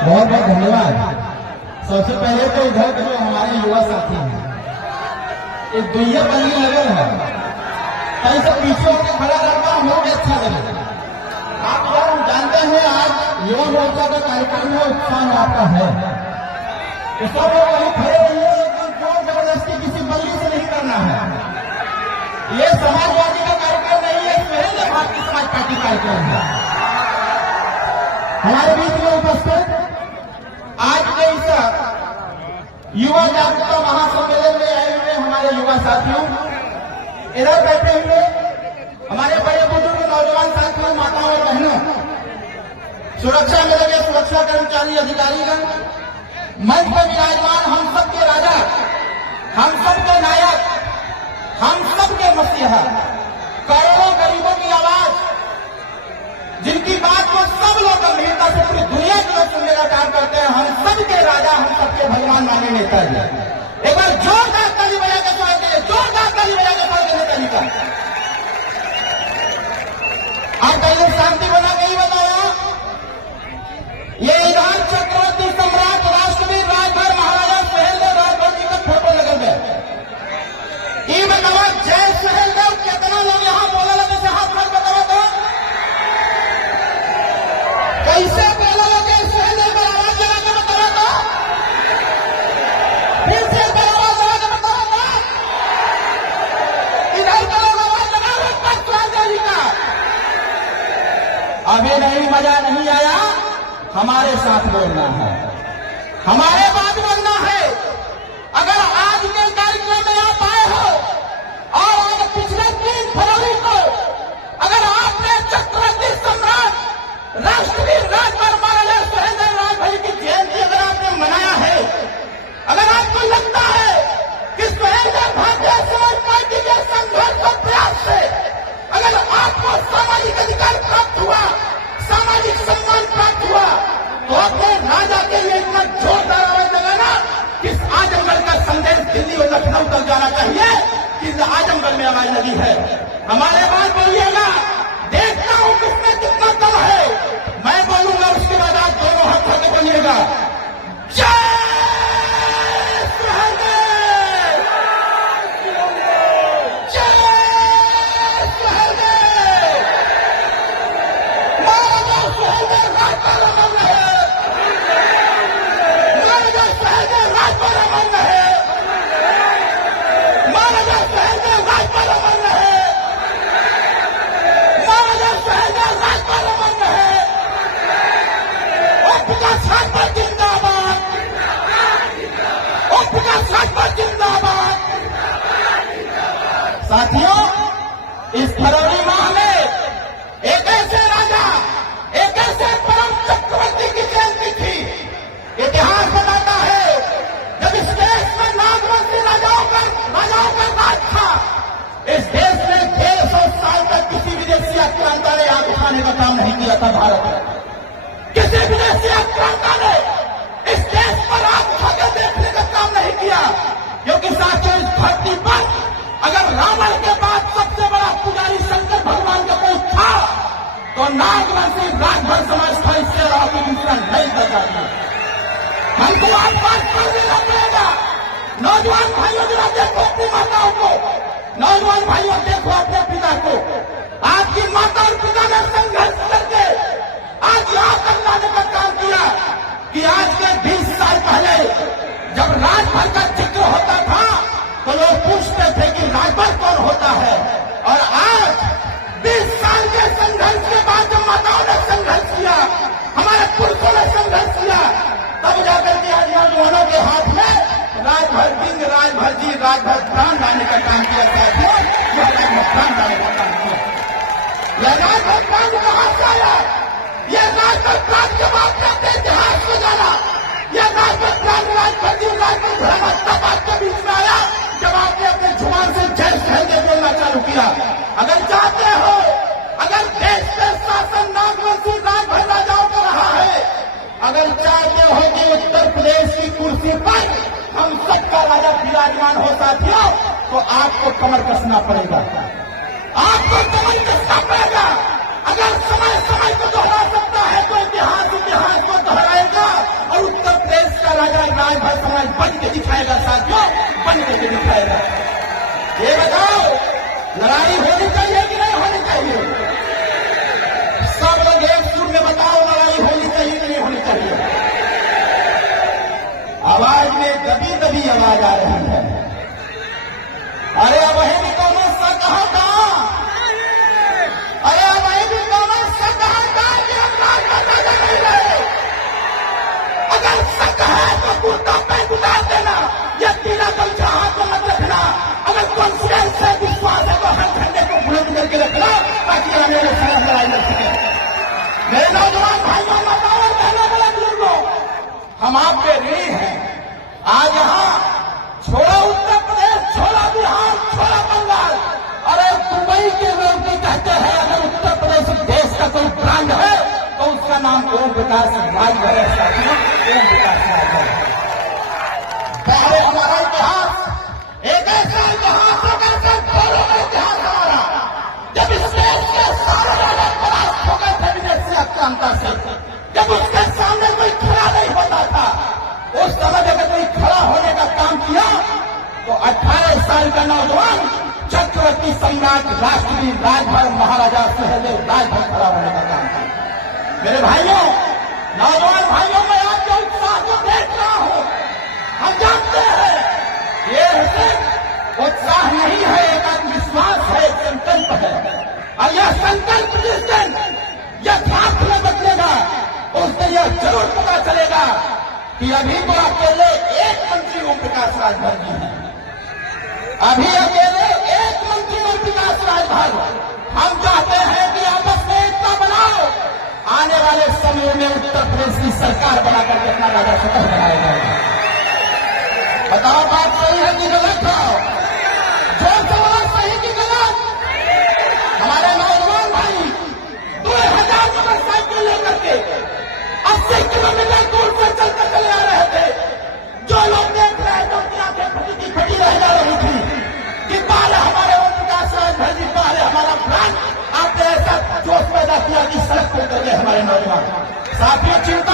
बहुत बहुत धन्यवाद। सबसे पहले तो इधर के जो हमारे युवा साथी हैं, एक दुनिया बल्ली लगल है, कहीं से पीछे होकर खड़ा करना हम लोग अच्छा लगे। आप यार हम जानते हैं आज युवा मोर्चा का कार्यक्रम में उत्साह आपका है, तो सब लोग वही खड़े रहिए, लेकिन जोर जबरदस्ती किसी बल्ली से नहीं करना है। ये समाजवादी का कार्यक्रम नहीं है, इसमें भारतीय समाज पार्टी कार्यक्रम है। हमारे बीच में उपस्थित आज के इस युवा जागरूकता महासम्मेलन में आए हुए हमारे युवा साथियों, इधर बैठे हुए हमारे बड़े बुजुर्ग नौजवान साथियों, माताओं और बहनों, सुरक्षा में लगे सुरक्षा कर्मचारी अधिकारीगण, मंच पर विराजमान हम सबके राजा, हम सबके नायक, हम सबके मसीहा, करोड़ों गरीबों की आवाज, जिनकी बात को सब लोग गंभीरता से पूरी दुनिया के लोग सुनने का काम करते हैं, हम सबके राजा, हम सबके भगवान माने नेताजी। एक बार जोरदार ताली बजा के स्वागत करें, जोरदार ताली बजा के स्वागत नेताजी का। आप पहले शांति बना के ही बताया, ये इधर चक्रवर्ती सम्राट राष्ट्रवीर राजभर महाराजा सुहेलदेव राजभर जी का फोटो लगल है। ये बतावा जय सुहेलदेव कितना लोग यहाँ बोला लगे से हाथ पर बतावा तो कैसे बोला लगे सुहेलदेव पर आवाज लगा के बतावा तो फिर से आवाज लगा के बतावा तो इधर का लोग आवाज लगा रहे सुहेलदेव जी का। अभी नहीं, मजा नहीं आया, हमारे साथ बोलना है, हमारे बात बोलना है। अगर आज के कार्यक्रम में आप आए हो और आज पिछले 3 फरवरी को अगर आपने चक्रवर्ती सम्राट राष्ट्रवीर राजभर महाराजा सुहेलदेव राजभर की जयंती अगर आपने मनाया है, अगर आपको लगता है कि सुहेलदेव भारतीय समाज पार्टी के संघर्ष और प्रयास से अगर आपको सामाजिक अधिकार प्राप्त हुआ, सामाजिक सम्मान प्राप्त हुआ, तो अपने राजा के लिए इतना जोरदार आवाज लगाना कि आजमगढ़ का संदेश दिल्ली और लखनऊ तक जाना चाहिए कि आजमगढ़ में आवाज लगी है। हमारे बाद बोलिएगा, देखता हूं किसमें कितना दम है, मैं बोलूंगा, उसके बाद आप दोनों हाथ धोके बोलिएगा जय सुहेलदेव, जय सुहेलदेव, महाराजा सुहेलदेव राजभर अमर रहे, महाराजा सुहेलदेव राजभर अमर रहे, महाराजा सुहेलदेव राजभर अमर रहे, महाराजा सुहेलदेव राजभर अमर रहे। ओम प्रकाश राजभर जिंदाबाद, ओम प्रकाश राजभर जिंदाबाद। साथियों, इस फरवरी माह में एक ऐसे राजा, एक ऐसे परम चक्रवर्ती की जयंती थी। इतिहास बताता है, जब इस देश में नागवंशी राजाओं का राज था, इस देश में 150 साल तक किसी विदेशी आक्रांता ने आग उठाने का काम नहीं किया था। भारत में किसी विदेशी आक्रांता ने इस देश पर आग उठाकर देखने का काम नहीं किया, क्योंकि साथियों इस धरती पर अगर रावण के बाद सबसे बड़ा पुजारी शंकर भगवान का कोई था तो नागवंशी राजभर समाज था। इससे अलावा कोई दूसरा नहीं कर सकता। हमको आज बात कर देना पड़ेगा। नौजवान भाइयों जरा देखो अपनी माताओं को, नौजवान भाइयों देखो अपने पिता को। आपकी माता और पिता ने संघर्ष करके आज यहाँ तक लाने का काम किया कि आज के 20 साल पहले जब राजभर का जिक्र होता था तो लोग पूछते थे कि राजभर कौन होता है, और आज 20 साल के संघर्ष के बाद जब माताओं ने संघर्ष किया, हमारे पुरुषों ने संघर्ष किया, तब जाकर के आज नौजवानों के हाथ में राजभर सिंह, राजभर जी, राजभर प्राण लाने का काम किया। साथियों, यह राजभर प्राण लाने का काम किया। यह राजभर प्राण कहां से आया? यह राजभर प्राण जब आपने अपने इतिहास को जाना, यह राजभर प्राण राजभर जी, राजभर भ्रमण तब आपके बीच में आया जब आपने अपने जुबान से जय सुहेलदेव बोलना चालू किया। अगर चाहते हो, अगर देश में शासन नागवंशी राजभर राजाओं का रहा है, अगर चाहते हो कि उत्तर प्रदेश की कुर्सी पर हम सबका राजा विराजमान हो साथियों, तो आपको कमर कसना पड़ेगा, आपको कमर कसना पड़ेगा। अगर समय समय को दोहरा सकता है तो इतिहास को दोहराएगा। राजभर समाज बन के दिखाएगा साथियों, बन के दिखाएगा। ये बताओ, लड़ाई होनी चाहिए कि नहीं होनी चाहिए? सब लोग एक सुर में बताओ, लड़ाई होनी चाहिए कि नहीं होनी चाहिए? आवाज में दबी दबी आवाज आ रही है। अरे अब वही भी कौन सा कहा था? अरे अब वही भी कौन सा कहा था कि हम राजा नहीं रहे? अगर सच है तो कुर्ता पैंट उतार देना, या तीना गमछा हाथ में मत रखना। अगर कॉन्फिडेंस है, विश्वास है, तो हर झंडे को बुलंद करके रखना, ताकि हमें लड़ाई लड़ सके। मेरे नौजवान भाइयों, माताओं, बहनों, बड़े बुजुर्गों, हम आपके ऋणी हैं। आज यहाँ छोड़ा उत्तर प्रदेश, छोड़ा बिहार, छोड़ा बंगाल। अरे दुबई के लोग भी कहते हैं अगर उत्तर प्रदेश देश का कोई ब्रांड है तो उसका नाम ओम प्रकाश राजभर है। साथियों, ओम प्रकाश राजभर है। पहले हमारा इतिहास एक ऐसा इतिहास, एक ऐसा गौरव इतिहास हमारा, जब इस देश के सारे राजा परास्त हो गए थे विदेशी आक्रांता से। जब उसके सामने कोई खड़ा नहीं होता था, उस समय अगर कोई खड़ा होने का काम किया तो 18 साल का नौजवान चक्रवर्ती सम्राट राष्ट्रवीर राजभर महाराजा सहदेव राजभर खड़ा होने का काम किया। मेरे भाइयों, नौजवान भाइयों, मैं आज जो उत्साह को देख रहा हूं, हम जानते हैं ये उत्साह नहीं है, एक आत्मविश्वास है, एक संकल्प है। और यह संकल्प जिस दिन यथार्थ में बदलेगा, उस दिन यह जरूर पता चलेगा कि अभी तो अकेले एक मंत्री ओम प्रकाश राजभर जी हैं। अभी अकेले एक मंत्री ओम प्रकाश राजभर। हम चाहते हैं कि आपस में एकता बनाओ। आने वाले समय में उत्तर प्रदेश की सरकार बनाकर के अपना राजा सतह बनाएगा। बताओ, बात सही है कि गलत है? जो सवाल सही कि गलत? हमारे नौजवान भाई 2000 मोटरसाइकिल लेकर के 80 किलोमीटर दूर से चलकर चले आ रहे थे। जो लोग देख रहे थे उनकी आंखें फटी रह जा रही थी कि पहले हमारे ओम प्रकाश राजभर जी, पहले हमारा ब्रांड। आपने ऐसा जोश पैदा किया कि सड़क पर उतर गए हमारे नौजवान। साथियों, चिंता